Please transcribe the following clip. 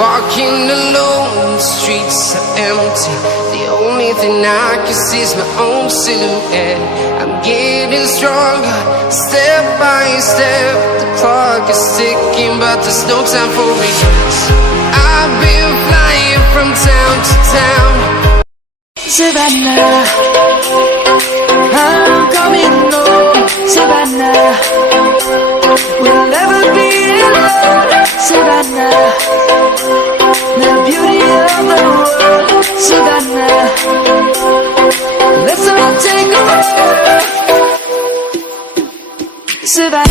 Walking alone, the streets are empty. The only thing I can see is my own silhouette. I'm getting stronger, step by step. The clock is ticking, but there's no time for regrets. I've been flying from town to town. Savannah, I'm coming home. Savannah, we'll never be alone. Savannah, the beauty of the world. Savannah, let's all take a walk. Savannah.